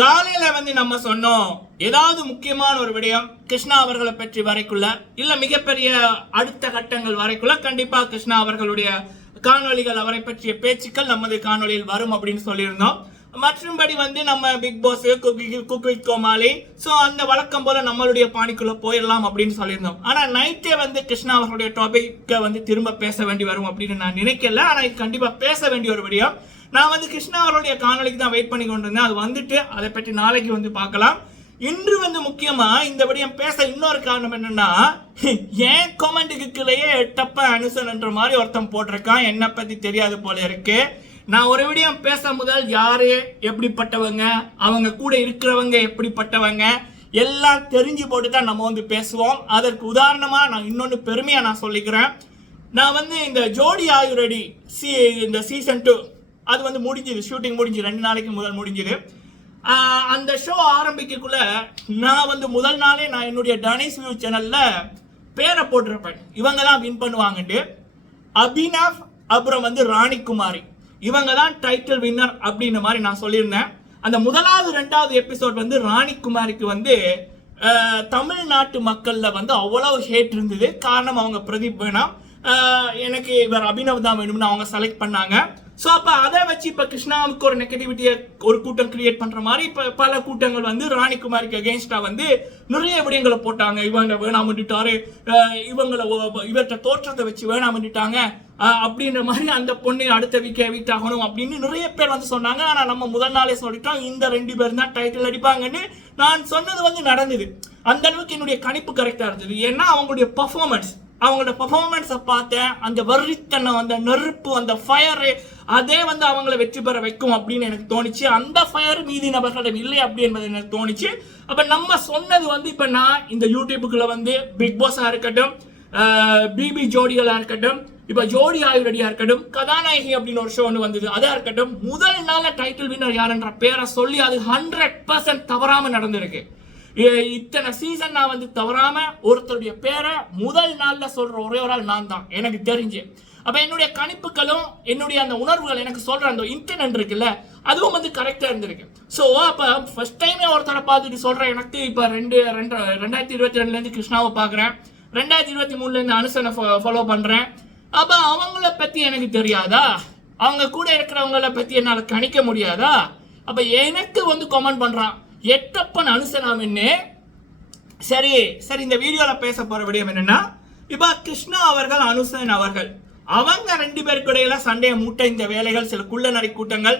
காலையில வந்து நம்ம சொன்னோம் ஏதாவது முக்கியமான ஒரு விடயம் கிருஷ்ணா அவர்களை பற்றி வரைக்குள்ள இல்ல மிகப்பெரிய அடுத்த கட்டங்கள் வரைக்குள்ள கண்டிப்பா கிருஷ்ணா அவர்களுடைய காணொளிகள் அவரை பற்றிய பேச்சுக்கள் நமது காணொளியில் வரும் அப்படின்னு சொல்லியிருந்தோம். மற்றும்படி வந்து நம்ம Bigg Boss cook with Comali so அந்த வழக்கம் போல நம்மளுடைய பாணிக்குள்ள போயிடலாம் அப்படின்னு சொல்லியிருந்தோம். ஆனா நைட்டே வந்து கிருஷ்ணா அவர்களுடைய டாபிக்கை வந்து திரும்ப பேச வேண்டி வரும் அப்படின்னு நான் நினைக்கல. ஆனா கண்டிப்பாக கண்டிப்பா பேச வேண்டிய ஒரு விடயம். நான் வந்து கிருஷ்ணா அவருடைய காணொளிக்கு தான் வெயிட் பண்ணி கொண்டிருந்தேன். அது வந்துட்டு அதை பற்றி நாளைக்கு வந்து பார்க்கலாம். இன்று வந்து முக்கியமா இந்த விடயம் பேச இன்னொரு காரணம் என்னன்னா ஏன் கமெண்ட்டுக்கு கீழேயே எட்டப்ப அனுசன்ன்ற மாதிரி ஒருத்தன் போட்டிருக்கான். என்னை பற்றி தெரியாது போல இருக்கு. நான் ஒரு விடயம் பேச முதல் யாரு எப்படிப்பட்டவங்க அவங்க கூட இருக்கிறவங்க எப்படிப்பட்டவங்க எல்லாம் தெரிஞ்சு போட்டு தான் நம்ம வந்து பேசுவோம். அதற்கு உதாரணமாக நான் இன்னொன்று பெருமையாக நான் சொல்லிக்கிறேன். நான் வந்து இந்த ஜோடி ஆயுரடி சி இந்த சீசன் டூ அது வந்து முடிஞ்சுது ஷூட்டிங் முடிஞ்சு ரெண்டு நாளைக்கு முதல் முடிஞ்சுது. அந்த ஷோ ஆரம்பிக்கக்குள்ள நான் வந்து முதல் நாளே நான் என்னுடைய டனிஸ் வியூ சேனல்ல பேரை போட்டிருப்பேன். இவங்க தான் வின் பண்ணுவாங்கன்ட்டு. அபினவ் அப்புறம் வந்து ராணிகுமாரி இவங்க தான் டைட்டில் வின்னர் அப்படின்ற மாதிரி நான் சொல்லியிருந்தேன். அந்த முதலாவது ரெண்டாவது எபிசோட் வந்து ராணிகுமாரிக்கு வந்து தமிழ்நாட்டு மக்களில் வந்து அவ்வளவு ஹேட் இருந்தது. காரணம் அவங்க பிரதீப் வேணாம். எனக்கு இவர் அபினவ் தான் வேணும்னு அவங்க செலக்ட் பண்ணாங்க. ஸோ அப்போ அதை வச்சு இப்போ கிருஷ்ணாவுக்கு ஒரு நெகட்டிவிட்டியை ஒரு கூட்டம் கிரியேட் பண்ணுற மாதிரி இப்போ பல கூட்டங்கள் வந்து ராணிகுமாரிக்கு அகேன்ஸ்டாக வந்து நிறைய விடயங்களை போட்டாங்க. இவங்க வேணாம் பண்ணிட்டாரு இவங்களை இவர்கிட்ட தோற்றத்தை வச்சு வேணாம் பண்ணிட்டாங்க அப்படின்ற மாதிரி அந்த பொண்ணு அடுத்த வீக்க வீக் ஆகணும் அப்படின்னு நிறைய பேர் வந்து சொன்னாங்க. ஆனால் நம்ம முதல் நாளே சொல்லிட்டோம் இந்த ரெண்டு பேரும் தான் டைட்டில் அடிப்பாங்கன்னு நான் சொன்னது வந்து நடந்தது. அந்த அளவுக்கு என்னுடைய கணிப்பு கரெக்டாக இருந்தது. ஏன்னா அவங்களுடைய பர்ஃபார்மன்ஸ் அவங்களோட பர்ஃபார்மன்ஸை பார்த்தேன். அந்த வர்றித்தனம் அந்த நெருப்பு அந்த ஃபயரு அதே வந்து அவங்கள வெற்றி பெற வைக்கும் அப்படின்னு எனக்கு தோணுச்சு. அந்த ஃபயர் மீதி நபர்களிடம் இல்லை அப்படி என்பது எனக்கு தோணுச்சு. அப்ப நம்ம சொன்னது வந்து இப்ப நான் இந்த யூடியூபுக்குள்ள வந்து பிக் பாஸா இருக்கட்டும் பிபி ஜோடிகளா இருக்கட்டும் இப்ப ஜோடி ஆயுரடியா இருக்கட்டும் கதாநாயகி அப்படின்னு ஒரு ஷோ ஒன்று வந்தது. அதா இருக்கட்டும் முதல் நாள் டைட்டில் வின்னர் யாருன்ற பேரை சொல்லி அது ஹண்ட்ரட் பர்சன்ட் தவறாம நடந்திருக்கு. இத்தனை சீசன் நான் வந்து தவறாம ஒருத்தருடைய பேரை முதல் நாள்ல சொல்ற ஒரே ஒரு ஆள் நான் தான். எனக்கு தெரிஞ்சு. அப்போ என்னுடைய கணிப்புகளும் என்னுடைய அந்த உணர்வுகள் எனக்கு சொல்கிற அந்த இன்டர்நெட் இருக்குல்ல அதுவும் வந்து கரெக்டாக இருந்திருக்கு. ஸோ அப்போ ஃபர்ஸ்ட் டைமே ஒருத்தரை பார்த்துட்டு சொல்கிறேன் எனக்கு இப்போ ரெண்டு ரெண்டு ரெண்டாயிரத்தி இருபத்தி ரெண்டுலேருந்து கிருஷ்ணாவை பார்க்குறேன். ரெண்டாயிரத்தி இருபத்தி மூணுலேருந்து அனுசனை ஃபாலோ பண்ணுறேன் அப்போ அவங்கள பற்றி எனக்கு தெரியாதா? அவங்க கூட இருக்கிறவங்கள பற்றி என்னால் கணிக்க முடியாதா? அப்போ எனக்கு வந்து கமெண்ட் பண்ணுறான் எட்டப்பன் அனுசனாமின்னு சரி சரி இந்த வீடியோவில் பேச போகிற விடயம் என்னென்னா இப்போ கிருஷ்ணா அவர்கள் அனுசன் அவர்கள் அவங்க ரெண்டு பேருக்கு இடையில சண்டையை மூட்டை இந்த வேலைகள் சில குள்ள நடை கூட்டங்கள்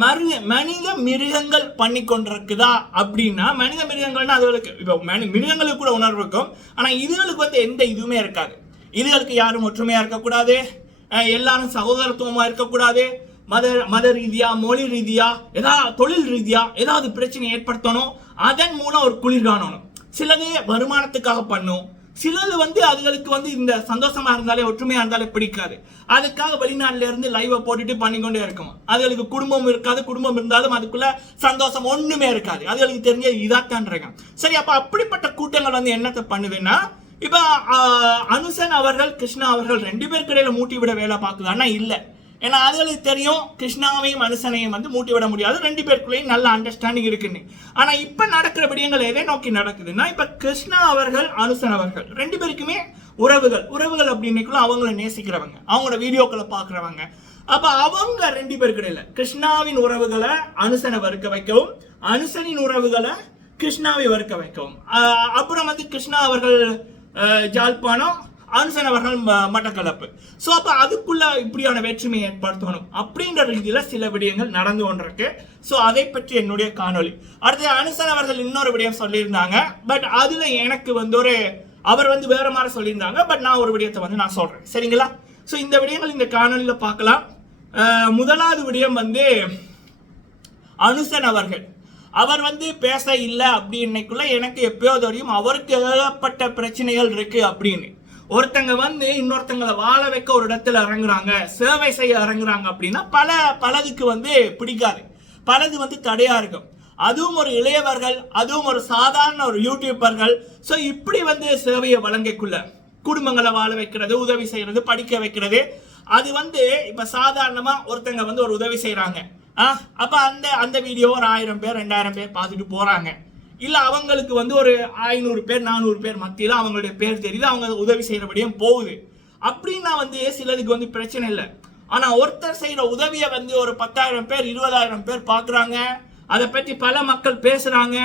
மரு மனித மிருகங்கள் பண்ணி கொண்டிருக்குதா அப்படின்னா மனித மிருகங்கள்னா அதுகளுக்கு இப்போ மனி மிருகங்களுக்கு கூட உணர்வு இருக்கும். ஆனால் இதுகளுக்கு வந்து எந்த இதுவுமே இருக்காது. இதுகளுக்கு யாரும் ஒற்றுமையாக இருக்கக்கூடாது. எல்லாரும் சகோதரத்துவமாக இருக்கக்கூடாது. மத மத ரீதியா மொழி ரீதியா ஏதாவது தொழில் ரீதியா ஏதாவது பிரச்சனை ஏற்படுத்தணும். அதன் மூலம் ஒரு குளிர் காணணும். சிலது வருமானத்துக்காக பண்ணும். சிலது வந்து அதுகளுக்கு வந்து இந்த சந்தோஷமா இருந்தாலே ஒற்றுமையா இருந்தாலே பிடிக்காது. அதுக்காக வெளிநாட்டுல இருந்து லைவை போட்டுட்டு பண்ணிக்கொண்டே இருக்கும் அதுகளுக்கு குடும்பம் இருக்காது குடும்பம் இருந்தாலும் அதுக்குள்ள சந்தோஷம் ஒண்ணுமே இருக்காது. அதுகளுக்கு தெரிஞ்ச இதாத்தான் இருக்கும் சரி அப்ப அப்படிப்பட்ட கூட்டங்கள் வந்து என்னத்தை பண்ணுதுன்னா இப்ப அனுசன் அவர்கள் கிருஷ்ணா அவர்கள் ரெண்டு பேருக்கு இடையில மூட்டி விட வேலை பார்க்குதான்னா இல்லை. ஏன்னா அதுகளுக்கு தெரியும் கிருஷ்ணாவையும் அனுசனையும் வந்து மூட்டி விட முடியாது. ரெண்டு பேருக்குள்ளேயும் நல்ல அண்டர்ஸ்டாண்டிங் இருக்குன்னு. ஆனால் இப்போ நடக்கிற விடயங்கள் எதை நோக்கி நடக்குதுன்னா இப்போ கிருஷ்ணா அவர்கள் அனுசன் அவர்கள் ரெண்டு பேருக்குமே உறவுகள். உறவுகள் அப்படின்னைக்குள்ள அவங்கள நேசிக்கிறவங்க அவங்களோட வீடியோக்களை பார்க்குறவங்க. அப்போ அவங்க ரெண்டு பேருக்கு இடையில கிருஷ்ணாவின் உறவுகளை அனுசனை வறுக்க வைக்கவும் அனுசனின் உறவுகளை கிருஷ்ணாவை வறுக்க வைக்கவும். அப்புறம் வந்து கிருஷ்ணா அவர்கள் ஜாழ்ப்பாணம் அனுசன் அவர்கள் ம- மட்டக்களப்பு. ஸோ அப்போ அதுக்குள்ள இப்படியான வேற்றுமையை ஏற்படுத்தணும் அப்படின்ற ரீதியில் சில விடயங்கள் நடந்து கொண்டிருக்கு. ஸோ அதை பற்றி என்னுடைய காணொளி. அடுத்து அனுசன் அவர்கள் இன்னொரு விடயம் சொல்லியிருந்தாங்க. பட் அதில் எனக்கு வந்து ஒரு அவர் வந்து வேற மாதிரி சொல்லியிருந்தாங்க. பட் நான் ஒரு விடயத்தை வந்து நான் சொல்கிறேன் சரிங்களா? ஸோ இந்த விடயங்கள் இந்த காணொளியில் பார்க்கலாம். முதலாவது விடயம் வந்து அனுசன் அவர்கள். அவர் வந்து பேச இல்லை அப்படின்னைக்குள்ள எனக்கு எப்பயோ தெரியும் அவருக்கு ஏகப்பட்ட பிரச்சனைகள் இருக்கு அப்படின்னு. ஒருத்தங்க வந்து இன்னொருத்தங்களை வாழ வைக்க ஒரு இடத்துல இறங்குறாங்க சேவை செய்ய இறங்குறாங்க அப்படின்னா பல பலதுக்கு வந்து பிடிக்காது. பலது வந்து தடையா இருக்கும். அதுவும் ஒரு இளையவர்கள் அதுவும் ஒரு சாதாரண ஒரு யூடியூபர்கள் ஸோ இப்படி வந்து சேவையை வழங்கக்குள்ள குடும்பங்களை வாழ வைக்கிறது உதவி செய்யறது படிக்க வைக்கிறது. அது வந்து இப்ப சாதாரணமா ஒருத்தங்க வந்து ஒரு உதவி செய்கிறாங்க ஆ அப்ப அந்த அந்த வீடியோ ஒரு ஆயிரம் பேர் ரெண்டாயிரம் பேர் பார்த்துட்டு போறாங்க. இல்லை அவங்களுக்கு வந்து ஒரு ஐநூறு பேர் நானூறு பேர் மத்தியில் அவங்களுடைய பேர் தெரியுது அவங்க உதவி செய்கிறபடியும் போகுது. அப்படின்னா வந்து சிலருக்கு வந்து பிரச்சனை இல்லை. ஆனால் ஒருத்தர் செய்கிற உதவியை வந்து ஒரு பத்தாயிரம் பேர் இருபதாயிரம் பேர் பார்க்குறாங்க அதை பற்றி பல மக்கள் பேசுகிறாங்க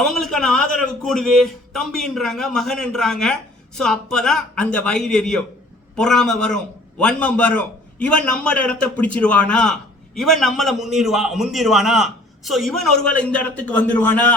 அவங்களுக்கான ஆதரவு கூடுது தம்பின்றாங்க மகன்ன்றாங்க. ஸோ அப்போ தான் அந்த வயிறு எரியும். பொறாமை வரும் வன்மம் வரும். இவன் நம்மளோட இடத்த பிடிச்சிருவானா? இவன் நம்மளை முன்னிடுவா முந்திடுவானா ஸோ இவன் ஒருவேளை இந்த இடத்துக்கு வந்துடுவானா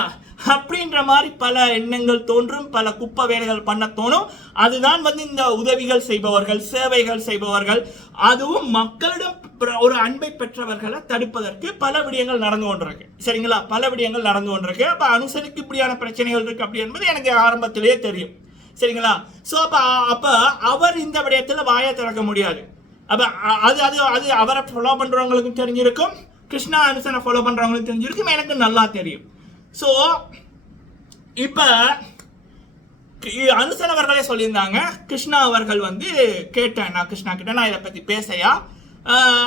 அப்படின்ற மாதிரி பல எண்ணங்கள் தோன்றும் பல குப்பை வேலைகள் பண்ண தோணும். அதுதான் வந்து இந்த உதவிகள் செய்பவர்கள் சேவைகள் செய்பவர்கள். அதுவும் மக்களிடம் ஒரு அன்பை பெற்றவர்களை தடுப்பதற்கு பல விடயங்கள் நடந்து கொண்டிருக்கு. சரிங்களா? பல விடயங்கள் நடந்து கொண்டிருக்கு. அப்ப அனுசனுக்கு இப்படியான பிரச்சனைகள் இருக்கு அப்படி என்பது எனக்கு ஆரம்பத்திலேயே தெரியும். சரிங்களா? சோ அப்ப அப்ப அவர் இந்த விடயத்துல வாயை திறக்க முடியாது. அப்ப அது அது அது அவரை ஃபாலோ பண்றவங்களுக்கும் தெரிஞ்சிருக்கும். கிருஷ்ணா அனுசனை ஃபாலோ பண்றவங்களுக்கும் தெரிஞ்சிருக்கும். எனக்கு நல்லா தெரியும். ஸோ இப்போ அனுசன் அவர்களே சொல்லியிருந்தாங்க. கிருஷ்ணா அவர்கள் வந்து கேட்டேன் நான் கிருஷ்ணா கிட்ட நான் இதை பற்றி பேசையா?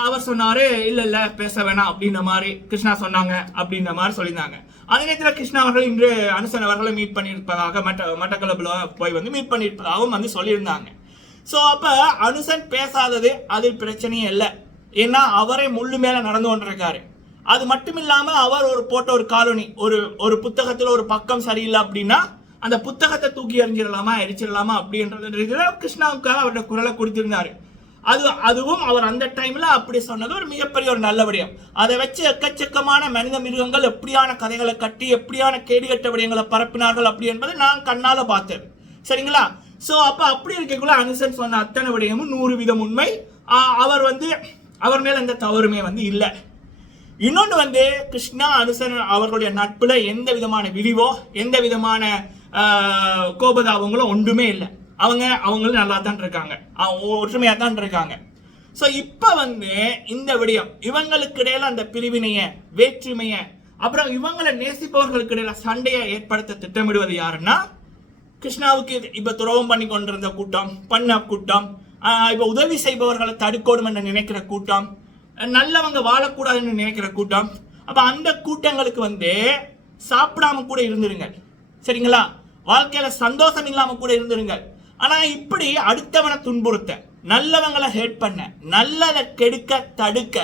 அவர் சொன்னாரு இல்ல இல்ல பேச வேணாம் அப்படின்ற மாதிரி கிருஷ்ணா சொன்னாங்க அப்படின்ற மாதிரி சொல்லியிருந்தாங்க. அதே நேரத்தில் கிருஷ்ணா அவர்கள் இன்று அனுசன் அவர்களை மீட் பண்ணியிருப்பதாக மட்ட மட்டக்களப்பில் போய் வந்து மீட் பண்ணியிருப்பதாகவும் வந்து சொல்லியிருந்தாங்க. ஸோ அப்போ அனுசன் பேசாதது அது பிரச்சனையே இல்லை. ஏன்னா அவரே முள்ளு மேலே நடந்து கொண்டிருக்காரு. அது மட்டும் இல்லாம அவர் ஒரு போட்ட ஒரு காலனி ஒரு ஒரு புத்தகத்துல ஒரு பக்கம் சரியில்லை அப்படின்னா அந்த புத்தகத்தை தூக்கி எறிஞ்சிடலாமா எரிச்சிடலாமா அப்படின்றது கிருஷ்ணாவுக்காக அவருடைய குரலை கொடுத்திருந்தாரு. அது அதுவும் அவர் அந்த டைம்ல அப்படி சொன்னது ஒரு மிகப்பெரிய ஒரு நல்ல விடயம். அதை வச்சு எக்கச்சக்கமான மனித மிருகங்கள் எப்படியான கதைகளை கட்டி எப்படியான கேடுகட்ட விடயங்களை பரப்பினார்கள் அப்படி என்பதை நான் கண்ணால பார்த்தேன். சரிங்களா? சோ அப்ப அப்படி இருக்கக்குள்ள அனுசன் சொன்ன அத்தனை விடயமும் நூறு வீதம் உண்மை. அவர் வந்து அவர் மேல எந்த தவறுமே வந்து இல்லை. இன்னொன்று வந்து கிருஷ்ணா அனுசரன் அவர்களுடைய நட்பில் எந்த விதமான விரிவோ எந்த விதமான கோபதாபங்களோ ஒன்றுமே இல்லை. அவங்க அவங்களும் நல்லா தான் இருக்காங்க. ஒற்றுமையாக தான் இருக்காங்க. ஸோ இப்போ வந்து இந்த விடயம் இவங்களுக்கு இடையில அந்த பிரிவினையை வேற்றுமையை அப்புறம் இவங்களை நேசிப்பவர்களுக்கு இடையில சண்டையை ஏற்படுத்த திட்டமிடுவது யாருன்னா கிருஷ்ணாவுக்கு இது- துரோகம் பண்ணி கொண்டிருந்த கூட்டம் பண்ண கூட்டம் இப்போ உதவி செய்பவர்களை தடுக்கணும் என்று நினைக்கிற கூட்டம் நல்லவங்க வாழக்கூடாதுன்னு நினைக்கிற கூட்டம். அப்போ அந்த கூட்டங்களுக்கு வந்து சாப்பிடாம கூட இருந்துருங்க சரிங்களா? வாழ்க்கையில சந்தோஷம் இல்லாம கூட இருந்துருங்க ஆனா இப்படி அடுத்தவனை துன்புறுத்த நல்லவங்களை ஹேட் பண்ண நல்லதை கெடுக்க தடுக்க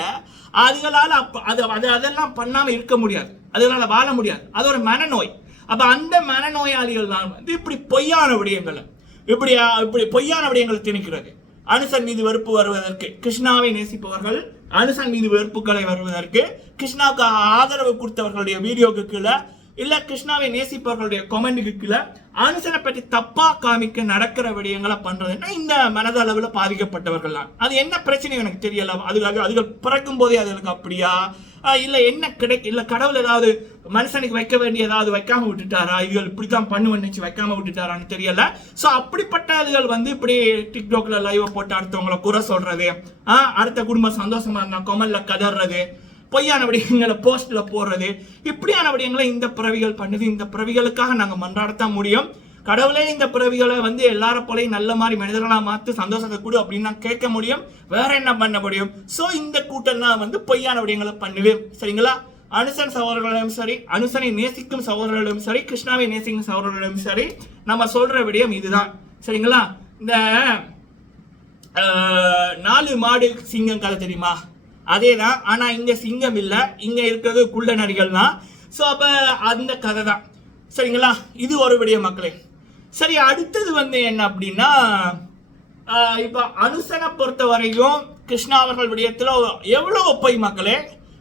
அதுகளால் அப்போ அது அது அதெல்லாம் பண்ணாம இருக்க முடியாது. அதுகளால வாழ முடியாது. அது ஒரு மனநோய். அப்ப அந்த மனநோயாளிகள் தான் வந்து இப்படி பொய்யான விடயங்களை இப்படி இப்படி பொய்யான விடயங்களை திணிக்கிறது. அனுசன் மீது வெறுப்பு வருவதற்கு கிருஷ்ணாவை நேசிப்பவர்கள் அனுசன் மீது வெறுப்புகளை வருவதற்கு கிருஷ்ணாவுக்கு ஆதரவு கொடுத்தவர்களுடைய வீடியோக்கு கீழே இல்லை கிருஷ்ணாவை நேசிப்பவர்களுடைய கொமெண்ட்டுக்கு கீழே அனுசனை பற்றி தப்பா காமிக்க நடக்கிற விடயங்களை பண்றதுன்னா இந்த மனதளவில் பாதிக்கப்பட்டவர்கள் தான் அது என்ன பிரச்சனை எனக்கு தெரியல. அதுக்காக அதுகள் பிறக்கும் போதே அதுகளுக்கு அப்படியா? இல்ல என்ன கிடைக்க இல்ல கடவுள் ஏதாவது மனுஷனுக்கு வைக்க வேண்டிய ஏதாவது வைக்காம விட்டுட்டாரா? இதுகள் இப்படித்தான் பண்ணுவேன்னு நினைச்சு வைக்காம விட்டுட்டாரான்னு தெரியல. சோ அப்படிப்பட்ட இதுகள் வந்து இப்படி டிக்டாக்ல லைவ் போட்டு அடுத்தவங்கள குறை சொல்றது ஆஹ் அடுத்த குடும்பம் சந்தோஷமா இருந்தா கொமல்ல கதறது பொய்யான விடயங்களை போஸ்ட்ல போடுறது இப்படியான விடயங்களை இந்த பிறவிகள் பண்ணுது. இந்த பிறவிகளுக்காக நாங்க மன்றாடத்தான் முடியும். கடவுளே இந்த பிறவிகளை வந்து எல்லாரும் போலையும் நல்ல மாதிரி மனிதர்களாக மாற்று சந்தோஷத்தை கொடு அப்படின்னு நான் கேட்க முடியும். வேற என்ன பண்ண முடியும்? ஸோ இந்த கூட்டம்லாம் வந்து பொய்யான விடயங்களை பண்ணுவேன் சரிங்களா? அனுசன் சகோதரர்களும் சரி அனுசனை நேசிக்கும் சகோதரர்களும் சரி கிருஷ்ணாவை நேசிக்கும் சகோதரர்களும் சரி நம்ம சொல்ற விடயம் இதுதான். சரிங்களா? இந்த நாலு மாடு சிங்கம் கதை தெரியுமா? அதே தான் ஆனா இங்க சிங்கம் இல்லை. இங்க இருக்கிறது குள்ள நரிகள் தான் ஸோ அப்ப அந்த கதை தான் சரிங்களா? இது ஒரு விடிய மக்களே. சரி அடுத்தது வந்து என்ன அப்படின்னா இப்போ அனுசனை பொறுத்த வரைக்கும் கிருஷ்ணா அவர்கள் விடயத்தில் எவ்வளோ பொய் மக்களே?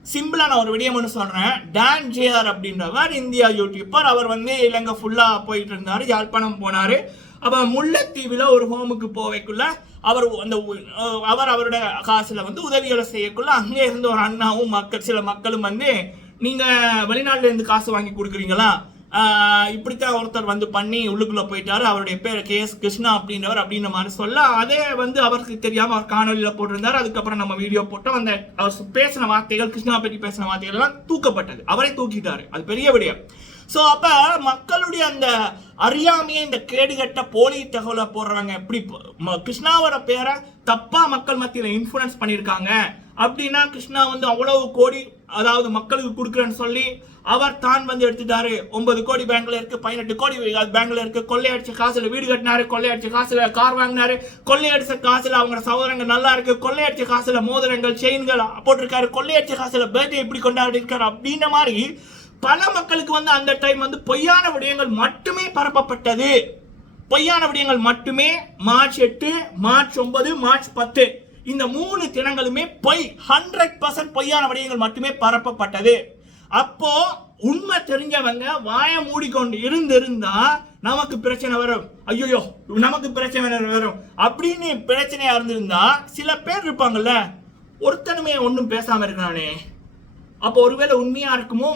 சிம்பிளாக நான் ஒரு விடயம் ஒன்று சொல்கிறேன் டான் ஜேஆர் அப்படின்றவர் இந்தியா யூடியூப்பர் அவர் வந்து இலங்கை ஃபுல்லாக போயிட்டு இருந்தார் யாழ்ப்பாணம் போனார். அப்போ முல்லைத்தீவில் ஒரு ஹோமுக்கு போவைக்குள்ள அவர் அந்த அவர் அவரோட காசில் வந்து உதவிகளை செய்யக்குள்ள அங்கே இருந்த ஒரு அண்ணாவும் மக்கள் சில மக்களும் வந்து நீங்கள் வெளிநாட்டிலேருந்து காசு வாங்கி கொடுக்குறீங்களா? இப்படித்தான் ஒருத்தர் வந்து பண்ணி உள்ளுக்குள்ள போயிட்டாரு. அவருடைய பேர் கே எஸ் கிருஷ்ணா அப்படின்றவர் அப்படின்ற மாதிரி சொல்ல அதே வந்து அவருக்கு தெரியாம அவர் காணொலியில போட்டிருந்தாரு. அதுக்கப்புறம் நம்ம வீடியோ போட்டோம். அந்த அவர் பேசின வார்த்தைகள் கிருஷ்ணா பற்றி பேசின வார்த்தைகள் எல்லாம் தூக்கப்பட்டது. அவரே தூக்கிட்டாரு. அது பெரிய விடயம். ஸோ அப்ப மக்களுடைய அந்த அறியாமையை இந்த கேடுகட்ட போலி தகவலை போடுறாங்க. எப்படி ம- கிருஷ்ணாவோட பேரை தப்பா மக்கள் மத்தியில இன்ஃபுளுன்ஸ் பண்ணியிருக்காங்க. அப்படின்னா கிருஷ்ணா வந்து அவ்வளவு கோடி அதாவது மக்களுக்கு கொடுக்குறேன்னு சொல்லி அவர் தான் வந்து எடுத்துட்டாரு. ஒன்பது கோடி பேங்க்ல இருக்கு பதினெட்டு கோடி பேங்க்ல இருக்கு கொள்ளையடிச்ச காசுல வீடு கட்டினாரு கொள்ளையடிச்ச காசுல கார் வாங்கினாரு. கொள்ளையடிச்ச காசுல அவங்க சகோதரங்கள் நல்லா இருக்கு. கொள்ளையடிச்ச காசுல மோதிரங்கள் செயின்கள் போட்டிருக்காரு. கொள்ளையடிச்ச காசுல பர்த்டே இப்படி கொண்டாடி இருக்காரு அப்படின்ற மாதிரி பல மக்களுக்கு வந்து அந்த டைம் வந்து பொய்யான விடயங்கள் மட்டுமே பரப்பப்பட்டது. பொய்யான விடயங்கள் மட்டுமே மார்ச் எட்டு மார்ச் ஒன்பது மார்ச் பத்து. இந்த மூணு தினங்களுமே பொய் ஹண்ட்ரட் பர்சன்ட் பொய்யான விடயங்கள் மட்டுமே பரப்பப்பட்டது. அப்போ உண்மை தெரிஞ்சவங்க வாயை மூடிக்கொண்டு இருந்திருந்தா நமக்கு பிரச்சனை வரும். ஐயோ நமக்கு பிரச்சனை வரும். அப்படின்னு பிரச்சனையா இருந்திருந்தா சில பேர் இருப்பாங்கல்ல ஒருத்தனுமே ஒன்றும் பேசாம இருக்கானே அப்போ ஒருவேளை உண்மையா இருக்குமோ?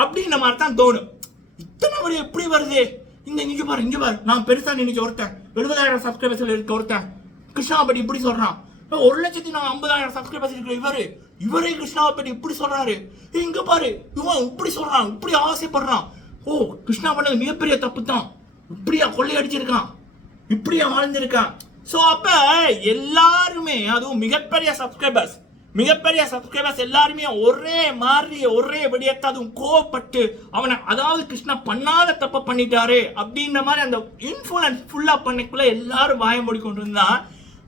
அப்படின்ற மாதிரி தான் தோணும். இத்தனை வழி எப்படி வருது? இந்த இங்க பாரு இங்க பாரு. நான் பெருசா நினைச்ச ஒருத்தன். எழுபதாயிரம் சப்ஸ்கிரைபர்ஸ்ல இருக்க ஒருத்தன். கிருஷ்ணா பத்தி இப்படி சொல்றான். ஒரு லட்சத்தி நான் ஐம்பதாயிரம் சப்ஸ்கிரைபர்ஸ் இருக்கிற இவரு இவரே கிருஷ்ணாவை பற்றி இப்படி சொல்றாரு. இங்க பாரு இவன் இப்படி சொல்றான் இப்படி ஆசைப்படுறான். ஓ கிருஷ்ணா பண்ணது மிகப்பெரிய தப்பு தான் இப்படியா கொள்ளையடிச்சிருக்கான். இப்படியா வாழ்ந்திருக்கான். ஸோ அப்ப எல்லாருமே அதுவும் மிகப்பெரிய சப்ஸ்கிரைபர்ஸ் மிகப்பெரிய சப்ஸ்கிரைபர்ஸ் எல்லாருமே ஒரே மாதிரி ஒரே விடயத்தை அதுவும் கோவப்பட்டு அவனை அதாவது கிருஷ்ணா பண்ணாத தப்பை பண்ணிட்டாரு அப்படின்ற மாதிரி அந்த இன்ஃபுளுன்ஸ் ஃபுல்லாக பண்ணிக்குள்ள எல்லாரும் வாய மூடிக்கொண்டு இருந்தான்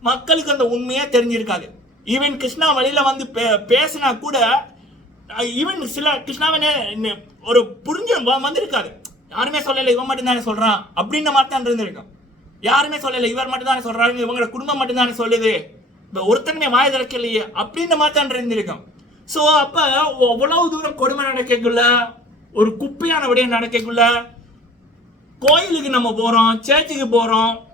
மக்களுக்கு அந்த உண்மையே தெரிஞ்சிருக்காது. ஈவன் கிருஷ்ணா வழியில் வந்து பே- பேசினா கூட ஈவன் சில கிருஷ்ணாவனே ஒரு புரிஞ்ச வந்திருக்காது. யாருமே சொல்லலை இவன் மட்டும் தானே சொல்றான் அப்படின்ற மாதிரி தான் இருந்திருக்கும். யாருமே சொல்லலை இவர் மட்டும் தானே சொல்றாங்க இவங்களோட குடும்பம் மட்டும் தானே சொல்லுது. இப்போ ஒருத்தனுமே வாய் திறக்கலையே அப்படின்ற மாதிரி தான் இருந்திருக்கும். ஸோ அப்போ அவ்வளவு தூரம் கொடுமை நடக்கக்குள்ள ஒரு குப்பையான விடயம் நடக்கக்குள்ள கோயிலுக்கு நம்ம போகிறோம் சர்ச்சுக்கு போகிறோம்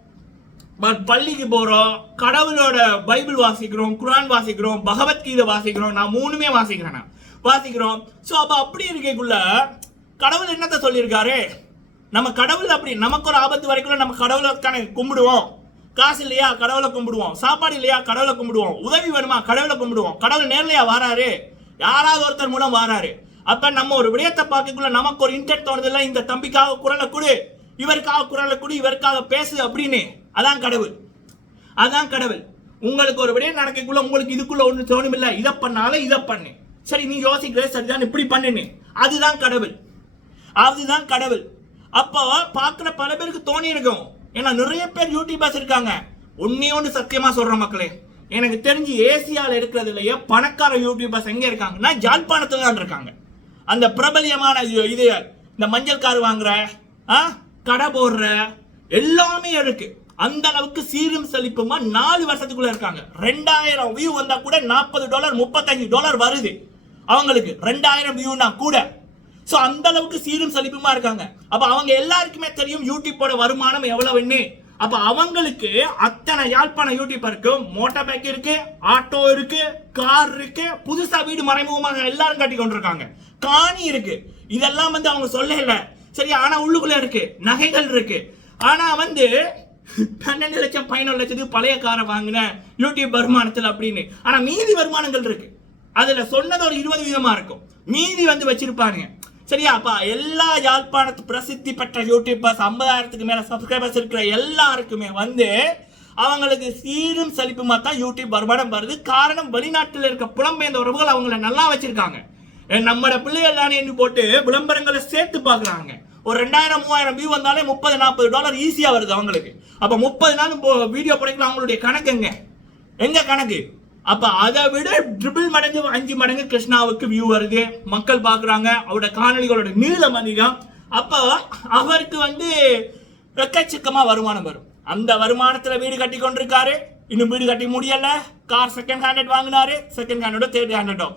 பள்ளிக்கு போறோம் கடவுளோட பைபிள் வாசிக்கிறோம் குரான் வாசிக்கிறோம் பகவத்கீதை வாசிக்கிறோம் நான் மூணுமே வாசிக்கிறேன் நான். வாசிக்கிறோம். ஸோ அப்போ அப்படி இருக்கக்குள்ள கடவுள் என்னத்தை சொல்லியிருக்காரு? நம்ம கடவுள் அப்படி நமக்கு ஒரு ஆபத்து வரைக்கும் நம்ம கடவுளை தானே கும்பிடுவோம். காசு இல்லையா கடவுளை கும்பிடுவோம். சாப்பாடு இல்லையா கடவுளை கும்பிடுவோம். உதவி வேணுமா கடவுளை கும்பிடுவோம். கடவுள் நேர்லையா வராரு? யாராவது ஒருத்தர் மூலம் வராரு. அப்ப நம்ம ஒரு விடயத்தை பார்க்கக்குள்ள நமக்கு ஒரு இன்டெட் தோணுதில்ல இந்த தம்பிக்காக குரலை கொடு இவருக்காக குரலை கொடு இவருக்காக பேசு அப்படின்னு அதான் கடவுள். அதான் கடவுள். உங்களுக்கு ஒரு விடயம் நடக்கக்குள்ள உங்களுக்கு இதுக்குள்ள ஒன்று தோணும் இல்லை. இதை பண்ணாலும் இதை பண்ணு. சரி நீ யோசிக்கிற சரிதான் இப்படி பண்ணுன்னு. அதுதான் கடவுள். அதுதான் கடவுள். அப்போ பார்க்குற பல பேருக்கு தோணி இருக்கும். ஏன்னா நிறைய பேர் யூடியூபர்ஸ் இருக்காங்க. ஒன்னே ஒன்று சத்தியமாக சொல்கிற மக்களே. எனக்கு தெரிஞ்சு ஏசியாவில் இருக்கிறதுலயே பணக்கார யூடியூபர்ஸ் எங்கே இருக்காங்கன்னா ஜாழ்ப்பாணத்தில் தான் இருக்காங்க. அந்த பிரபலியமான இது இது இந்த மஞ்சள் கார் வாங்குற ஆ, கடை போடுற எல்லாமே இருக்குது அந்த அளவுக்கு சீரும் செழிப்புமா? நாலு வருஷத்துக்குள்ள இருக்காங்க. ரெண்டாயிரம் வியூ வந்தா கூட நாற்பது டாலர் முப்பத்தஞ்சு டாலர் வருது. அவங்களுக்கு ரெண்டாயிரம் வியூனா கூட. ஸோ அந்த அளவுக்கு சீரும் செழிப்புமா இருக்காங்க. அப்ப அவங்க எல்லாருக்குமே தெரியும் யூடியூப்போட வருமானம் எவ்வளவுன்னு. அப்ப அவங்களுக்கு அத்தனை யாழ்ப்பாண யூடியூபருக்கு மோட்டார் பைக் இருக்கு ஆட்டோ இருக்கு கார் இருக்கு. புதுசா வீடு மறைமுகமாக எல்லாரும் கட்டி கொண்டிருக்காங்க. காணி இருக்கு. இதெல்லாம் வந்து அவங்க சொல்லல. சரி ஆனா உள்ளுக்குள்ள இருக்கு. நகைகள் இருக்கு. ஆனா வந்து பன்னெண்டு லட்சம் பதினொரு லட்சத்துக்கு பழைய காரை வாங்கின யூடியூப் வருமானத்தில் அப்படின்னு. ஆனால் மீதி வருமானங்கள் இருக்கு. அதில் சொன்னது ஒரு இருபது விதமாக இருக்கும். மீதி வந்து வச்சிருப்பாங்க சரியா? எல்லா யாழ்ப்பாணத்து பிரசித்தி பெற்ற யூடியூபர்ஸ் ஐம்பதாயிரத்துக்கு மேலே சப்ஸ்கிரைபர்ஸ் இருக்கிற எல்லாருக்குமே வந்து அவங்களுக்கு சீரும் சலிப்புமா தான் யூடியூப் வருமானம் வருது. காரணம் வெளிநாட்டில் இருக்க புலம்பெயர்ந்த உறவுகள் அவங்கள நல்லா வச்சிருக்காங்க. நம்மளோட பிள்ளைகள் தானே என்று போட்டு விளம்பரங்களை சேர்த்து பார்க்குறாங்க. ஒரு ரெண்டாயிரம் மூவாயிரம் வியூ வந்தாலே முப்பது நாற்பது டாலர் ஈஸியாக வருது அவங்களுக்கு. அப்போ முப்பது நாள் வீடியோ படைக்கலாம் அவங்களுடைய கணக்கு எங்க? கணக்கு? அப்போ அதை விட ட்ரிபிள் மடங்கு அஞ்சு மடங்கு கிருஷ்ணாவுக்கு வியூ வருது. மக்கள் பார்க்குறாங்க. அவரோட காணொளிகளோட நீளம் அதிகம். அப்போ அவருக்கு வந்து எக்கச்சக்கமாக வருமானம் வரும். அந்த வருமானத்தில் வீடு கட்டி கொண்டிருக்காரு. இன்னும் வீடு கட்டி முடியல. கார் செகண்ட் ஹேண்டட் வாங்கினாரு. செகண்ட் ஹேண்டடோ தேர்ட் ஹேண்டடோ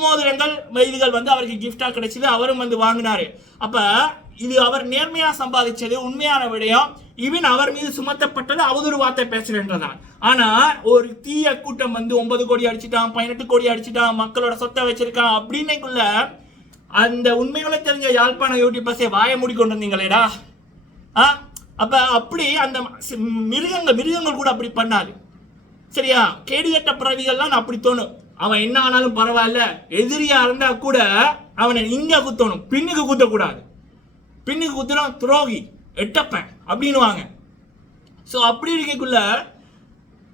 மோதிரங்கள் இதுகள் வந்து அவருக்கு கிஃப்டாக கிடைச்சது. அவரும் வந்து வாங்கினாரு. அப்போ இது அவர் நேர்மையாக சம்பாதிச்சது உண்மையான விடயம். ஈவன் அவர் மீது சுமத்தப்பட்டது அவதூறு வார்த்தை பேசுகின்றதான் ஆனால் ஒரு தீய கூட்டம் வந்து ஒன்பது கோடி அடிச்சிட்டான் பதினெட்டு கோடி அடிச்சிட்டான் மக்களோட சொத்தை வச்சிருக்கான் அப்படின்னைக்குள்ள அந்த உண்மைகளை தெரிஞ்ச யாழ்ப்பாண யூடியூபர்ஸே வாய மூடி கொண்டு வந்தீங்களேடா. ஆ? அப்போ அப்படி அந்த மிருகங்கள் மிருகங்கள் கூட அப்படி பண்ணாது. சரியா? கேடுகட்ட பிறவிகள்லாம் அப்படி தோணும். அவன் என்ன ஆனாலும் பரவாயில்ல. எதிரியா இருந்தா கூட அவனை இங்க குத்தணும் பின்னுக்கு குத்தக்கூடாது. பின்னுக்கு குத்துனா துரோகி எட்டப்பன் அப்படின்னுவாங்க. ஸோ அப்படி இருக்கக்குள்ள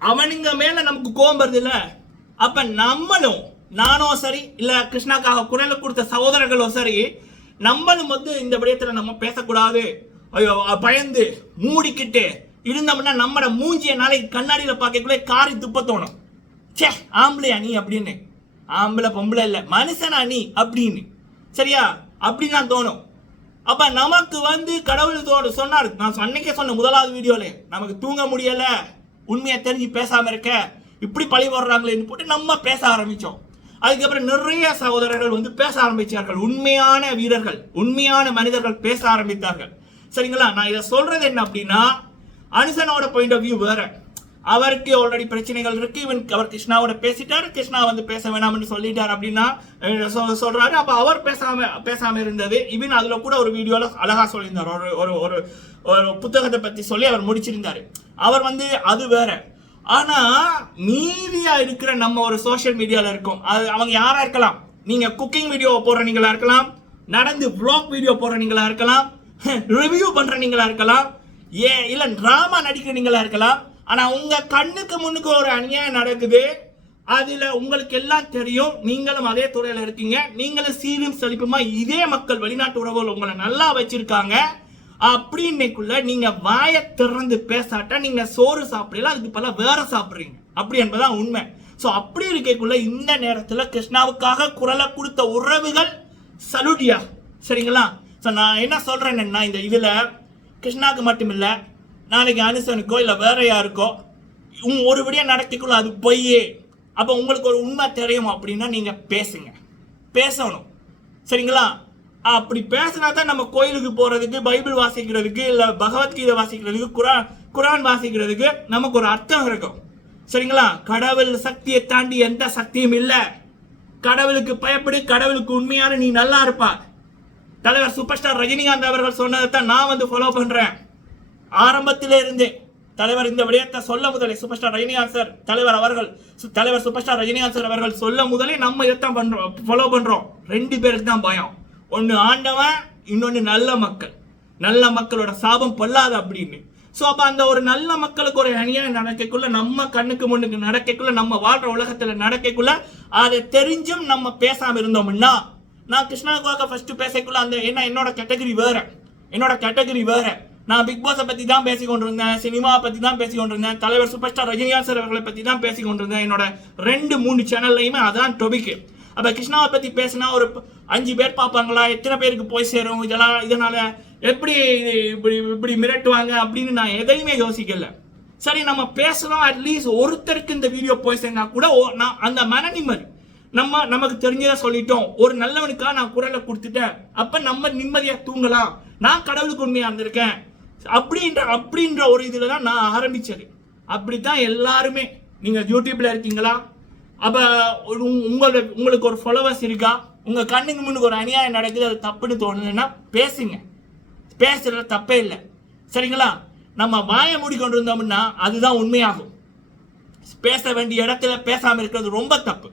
அவனுங்க மேல நமக்கு கோபம் வருது இல்ல? அப்ப நம்மளும் நானும் சரி இல்ல கிருஷ்ணாக்காக குரல் கொடுத்த சகோதரர்களும் சரி நம்மளும் வந்து இந்த விடயத்துல நம்ம பேசக்கூடாது. ஐயோ பயந்து மூடிக்கிட்டு இருந்தோம்னா நம்மட மூஞ்சிய நாளைக்கு கண்ணாடியில பார்க்கக்குள்ளே காரி துப்ப தோணும். ச்சே ஆம்பளையா நீ அப்படின்னு. ஆம்பளை பொம்பளை இல்லை மனுஷனா நீ அப்படின்னு. சரியா? அப்படின்னு தான் தோணும். அப்ப நமக்கு வந்து கடவுள் தோடு சொன்னார். நான் அன்னைக்கே சொன்ன முதலாவது வீடியோல. நமக்கு தூங்க முடியல. உண்மையை தெரிஞ்சு பேசாம இருக்க. இப்படி பழி போடுறாங்களேன்னு போட்டு நம்ம பேச ஆரம்பிச்சோம். அதுக்கப்புறம் நிறைய சகோதரர்கள் வந்து பேச ஆரம்பிச்சார்கள். உண்மையான வீரர்கள் உண்மையான மனிதர்கள் பேச ஆரம்பித்தார்கள். சரிங்களா? நான் இதை சொல்றது என்ன அப்படின்னா அனுசனோட பாயிண்ட் ஆஃப் வியூ வேற. அவருக்கு ஆல்ரெடி பிரச்சனைகள் இருக்கு. இவன் அவர் கிருஷ்ணாவோட பேசிட்டாரு. கிருஷ்ணா வந்து பேச வேணாம்னு சொல்லிட்டார் அப்படின்னா சொ- சொல்றாரு. அப்ப அவர் பேசாம பேசாம இருந்தது. இவன் அதுல கூட ஒரு வீடியோல அழகா சொல்லியிருந்தார். ஒரு ஒரு ஒரு ஒரு புத்தகத்தை பத்தி சொல்லி அவர் முடிச்சிருந்தாரு. அவர் வந்து அது வேற. ஆனா மீதியா இருக்கிற நம்ம ஒரு சோஷியல் மீடியால இருக்கோம். அது அவங்க யாரா இருக்கலாம்? நீங்க குக்கிங் வீடியோ போடுறீங்களா இருக்கலாம். நடந்து ப்ளாக் வீடியோ போடுறீங்களா இருக்கலாம். ரிவ்யூ பண்றீங்களா இருக்கலாம். ஏ இல்ல டிராமா நடிக்கிற நீங்களா இருக்கலாம். ஆனால் உங்கள் கண்ணுக்கு முன்னுக்கு ஒரு அநியாயம் நடக்குது. அதில் உங்களுக்கு எல்லாம் தெரியும். நீங்களும் அதே துறையில் இருக்கீங்க. நீங்களும் சீரும் செழிப்புமா இதே மக்கள் வெளிநாட்டு உறவுகள் உங்களை நல்லா வச்சிருக்காங்க. அப்படின்னைக்குள்ள நீங்கள் வாயை திறந்து பேசாட்டா நீங்கள் சோறு சாப்பிடல அதுக்கு பல வேற சாப்பிட்றீங்க. அப்படி என்பதான் உண்மை. ஸோ அப்படி இருக்கக்குள்ள இந்த நேரத்தில் கிருஷ்ணாவுக்காக குரலை கொடுத்த உறவுகள் சலுடியா. சரிங்களா? ஸோ நான் என்ன சொல்றேன்னா இந்த இதில் கிருஷ்ணாவுக்கு மட்டும் இல்லை நாளைக்கு அனுசனுக்கோ இல்லை வேற யாருக்கோ உன் ஒரு விடிய அது பொய்யே. அப்போ உங்களுக்கு ஒரு உண்மை தெரியும் அப்படின்னா நீங்கள் பேசுங்க. பேசணும். சரிங்களா? அப்படி பேசினா தான் நம்ம கோயிலுக்கு போகிறதுக்கு பைபிள் வாசிக்கிறதுக்கு இல்லை பகவத்கீதை வாசிக்கிறதுக்கு குரான் குரான் வாசிக்கிறதுக்கு நமக்கு ஒரு அர்த்தம் இருக்கும். சரிங்களா? கடவுள் சக்தியை தாண்டி எந்த சக்தியும் இல்லை. கடவுளுக்கு பயப்படு கடவுளுக்கு உண்மையான நீ நல்லா இருப்பா தலைவர் சூப்பர் ஸ்டார் ரஜினிகாந்த் அவர்கள் சொன்னதை தான் நான் வந்து ஃபாலோ பண்ணுறேன் ஆரம்பத்திலே இருந்தே தலைவர் இந்த விடயத்தை சொல்ல முதலே சூப்பர் ஸ்டார் ரஜினிகாந்த் சார் தலைவர் அவர்கள் தலைவர் சூப்பர் ஸ்டார் ரஜினிகாந்த் சார் அவர்கள் சொல்ல முதலே நம்ம இதைத்தான் பண்றோம் ஃபாலோ பண்றோம். ரெண்டு பேருக்கு தான் பயம். ஒன்னு ஆண்டவன் இன்னொன்னு நல்ல மக்கள். நல்ல மக்களோட சாபம் பொல்லாது அப்படின்னு. ஸோ அப்ப அந்த ஒரு நல்ல மக்களுக்கு ஒரு அணியாக நடக்கக்குள்ள நம்ம கண்ணுக்கு முன்னுக்கு நடக்கக்குள்ள நம்ம வாழ்ற உலகத்துல நடக்கக்குள்ள அதை தெரிஞ்சும் நம்ம பேசாம இருந்தோம்னா நான் கிருஷ்ணாவுக்காக ஃபர்ஸ்ட் பேசக்குள்ள அந்த என்ன என்னோட கேட்டகரி வேற. என்னோட கேட்டகரி வேற. நான் பிக் பாஸை பத்தி தான் பேசி கொண்டிருந்தேன் சினிமாவை பத்தி தான் பேசி கொண்டிருந்தேன் தலைவர் சூப்பர் ஸ்டார் ரஜினிகாந்த் சார் அவர்களை பத்தி தான் பேசி கொண்டிருந்தேன் என்னோட ரெண்டு மூணு சேனல்லையுமே அதான் டொபிக்கு அப்போ கிருஷ்ணாவை பத்தி பேசினா ஒரு அஞ்சு பேர் பார்ப்பாங்களா? எத்தனை பேருக்கு போய் சேரும்? இதெல்லாம் இதனால எப்படி இது இப்படி இப்படி மிரட்டுவாங்க அப்படின்னு நான் எதையுமே யோசிக்கல. சரி நம்ம பேசலாம். அட்லீஸ்ட் ஒருத்தருக்கு இந்த வீடியோ போய் சேர்ந்தா கூட ஓ- நான் அந்த மன நம்ம நமக்கு தெரிஞ்சதை சொல்லிட்டோம். ஒரு நல்லவனுக்காக நான் குரலை கொடுத்துட்டேன். அப்ப நம்ம நிம்மதியா தூங்கலாம். நான் கடவுளுக்கு உண்மையா இருந்திருக்கேன். அப்படின்ற அப்படின்ற ஒரு இதில் தான் நான் ஆரம்பித்தது அப்படி தான் எல்லாருமே நீங்கள் யூடியூப்பில் இருக்கீங்களா? அப்போ உங்களுக்கு உங்களுக்கு ஒரு ஃபாலோவர்ஸ் இருக்கா? உங்கள் கண்ணுக்கு முன்னுக்கு ஒரு அநியாயம் நடக்குது அது தப்புன்னு தோணுதுன்னா பேசுங்க. பேசுகிறத தப்பே இல்லை. சரிங்களா? நம்ம வாயை மூடிக்கொண்டு இருந்தோம்னா அதுதான் உண்மையாகும். பேச வேண்டிய இடத்துல பேசாமல் இருக்கிறது ரொம்ப தப்பு.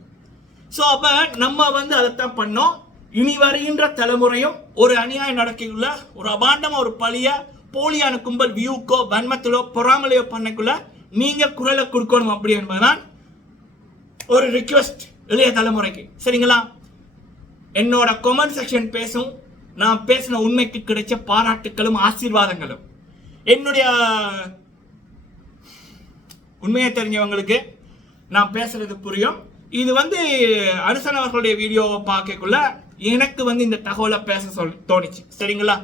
ஸோ அப்போ நம்ம வந்து அதைத்தான் பண்ணோம். இனி வருகின்ற தலைமுறையும் ஒரு அநியாயம் நடக்கக்குள்ள ஒரு அபாண்டமாக ஒரு பழியை போலியான கும்பல் வியூக்கோ வன்மத்திலோ பொறாமலையோ பண்ணக்குள்ள நீங்க குரலை கொடுக்கணும் அப்படி என்பதுதான் ஒரு ரிக்வெஸ்ட் இளைய தலைமுறைக்கு. சரிங்களா? என்னோட கொமெண்ட் செக்ஷன் பேசும் நான் பேசின உண்மைக்கு கிடைச்ச பாராட்டுகளும் ஆசீர்வாதங்களும். என்னுடைய உண்மையை தெரிஞ்சவங்களுக்கு நான் பேசுறது புரியும். இது வந்து அரசன் அவர்களுடைய வீடியோவை பார்க்கக்குள்ள எனக்கு வந்து இந்த தகவலை பேச சொல் தோணுச்சு. சரிங்களா?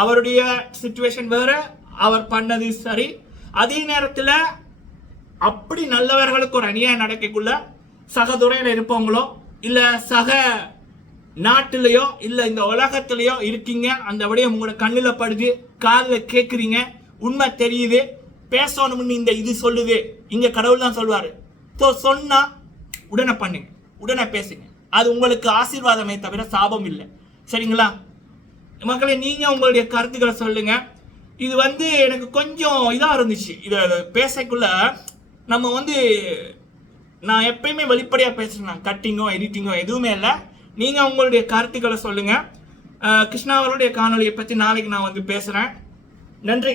அவருடைய சுச்சுவேஷன் வேற அவர் பண்ணது சரி. அதே நேரத்தில் அப்படி நல்லவர்களுக்கு ஒரு அநியாயம் நடக்கக்குள்ள சக துறையில் இருப்பவங்களோ இல்லை சக நாட்டிலேயோ இல்லை இந்த உலகத்திலேயோ இருக்கீங்க அந்த விடயம் உங்களோட கண்ணில் படுது காதில் கேட்குறீங்க உண்மை தெரியுது பேசணும்னு இந்த இது சொல்லுது இங்கே கடவுள் தான் சொல்வார். ஸோ சொன்னால் உடனே பண்ணுங்க உடனே பேசுங்க. அது உங்களுக்கு ஆசீர்வாதமே தவிர சாபம் இல்லை. சரிங்களா? மக்களை நீங்க உங்களுடைய கருத்துக்களை சொல்லுங்க. இது வந்து எனக்கு கொஞ்சம் இதாக இருந்துச்சு. இதை பேசக்குள்ள நம்ம வந்து நான் எப்பயுமே வெளிப்படையாக பேசுறேன். கட்டிங்கோ எடிட்டிங்கோ எதுவுமே இல்லை. நீங்கள் உங்களுடைய கருத்துக்களை சொல்லுங்கள் கிருஷ்ணா அவருடைய காணொலியை பற்றி நாளைக்கு நான் வந்து பேசுகிறேன் நன்றி.